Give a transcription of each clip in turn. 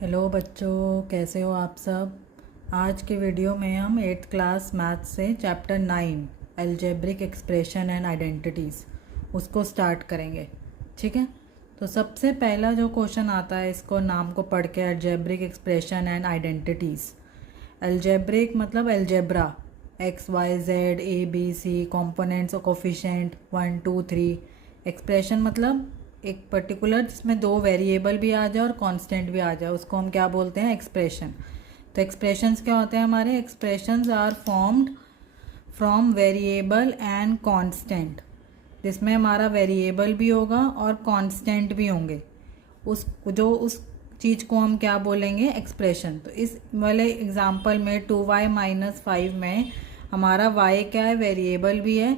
Hello बच्चों, कैसे हो आप सब। आज के वीडियो में हम 8th क्लास मैथ से chapter 9 algebraic expression and identities उसको स्टार्ट करेंगे। ठीक है, तो सबसे पहला जो क्वेश्चन आता है, इसको नाम को पढ़ के, algebraic expression and identities. Algebraic मतलब algebra, X Y Z A B C, components और कोफिशेंट 1 2 3। एक्सप्रेशन मतलब एक पर्टिकुलर जिसमें दो वेरिएबल भी आ जाए और कांस्टेंट भी आ जाए, उसको हम क्या बोलते हैं, एक्सप्रेशन। तो एक्सप्रेशंस क्या होते हैं हमारे, expressions are formed from variable and constant, जिसमें हमारा वेरिएबल भी होगा और कांस्टेंट भी होंगे। उस चीज़ को हम क्या बोलेंगे, एक्सप्रेशन। तो इस वाले एग्जांपल में 2y-5 में हमारा y क्या है, वेरिएबल भी है,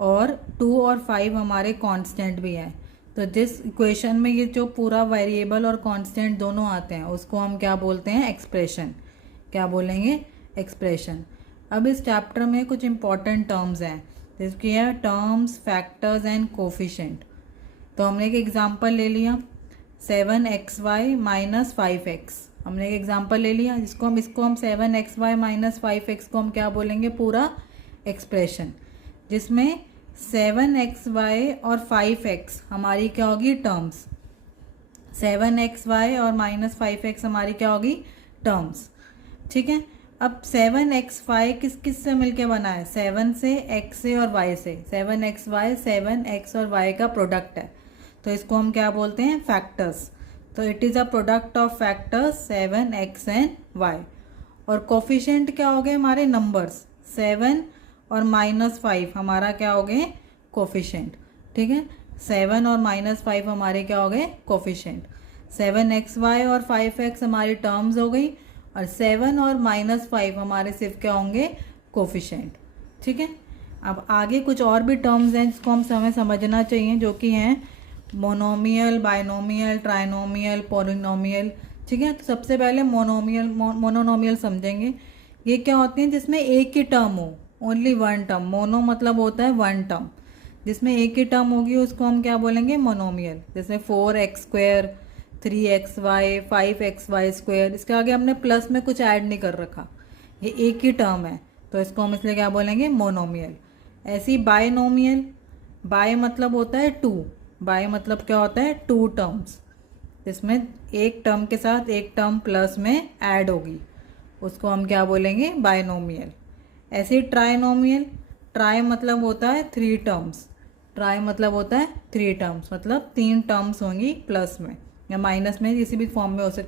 और 2 और 5 हमारे कांस्टेंट भी है। तो जिस इक्वेशन में ये जो पूरा वेरिएबल और कांस्टेंट दोनों आते हैं, उसको हम क्या बोलते हैं, एक्सप्रेशन। क्या बोलेंगे, एक्सप्रेशन। अब इस चैप्टर में कुछ इंपॉर्टेंट टर्म्स हैं, जिसकी है टर्म्स, फैक्टर्स एंड कोफिशेंट। तो हमने एक एग्जांपल ले लिया 7xy - 5x। हमने एक एग्जांपल ले लिया इसको हम 7xy - 5x को हम क्या बोलेंगे, पूरा एक्सप्रेशन, जिसमें 7xy और 5x हमारी क्या होगी, टर्म्स। 7xy और -5x हमारी क्या होगी, टर्म्स। ठीक है, अब 7xy किस किस से मिलके बना है, 7 से, x से और y से। 7xy 7x और y का प्रोडक्ट है, तो इसको हम क्या बोलते हैं, फैक्टर्स। तो it is a product of factors 7x and y। और कोफिशिएंट क्या हो गए हमारे, नंबर्स। 7 और -5 हमारा क्या हो गए, कोफिशिएंट। ठीक है, 7 और -5 हमारे क्या हो गए, कोफिशिएंट। 7xy और 5x हमारी टर्म्स हो गई, और 7 और -5 हमारे सिर्फ क्या होंगे, कोफिशिएंट। ठीक है, अब आगे कुछ और भी टर्म्स हैं जिसको हमें समझना चाहिए, जो कि हैं मोनोमियल, बाइनोमियल, ट्राइनोमियल, पॉलिनोमियल। ठीक है, तो सबसे पहले मोनोनोमियल समझेंगे। ये क्या होती हैं, जिसमें एक ही टर्म हो, ओनली वन टर्म। मोनो मतलब होता है वन टर्म, जिसमें एक ही टर्म होगी उसको हम क्या बोलेंगे, मोनोमियल। जैसे 4x², 3xy, 5xy²। इसके आगे हमने प्लस में कुछ ऐड नहीं कर रखा, ये एक ही टर्म है, तो इसको हम इसलिए क्या बोलेंगे, मोनोमियल। ऐसी बायनोमियल, बाय मतलब होता है टू, बाय मतलब क्या होता है, टू टर्म्स, जिसमें एक टर्म के साथ एक टर्म प्लस में ऐड होगी, उसको हम क्या बोलेंगे, बायनोमियल। ऐसे ही ट्राइनोमियल, ट्राई मतलब होता है 3 टर्म्स। ट्राई मतलब होता है 3 टर्म्स, मतलब 3 टर्म्स होंगी प्लस में या माइनस में, किसी भी फॉर्म में हो सकती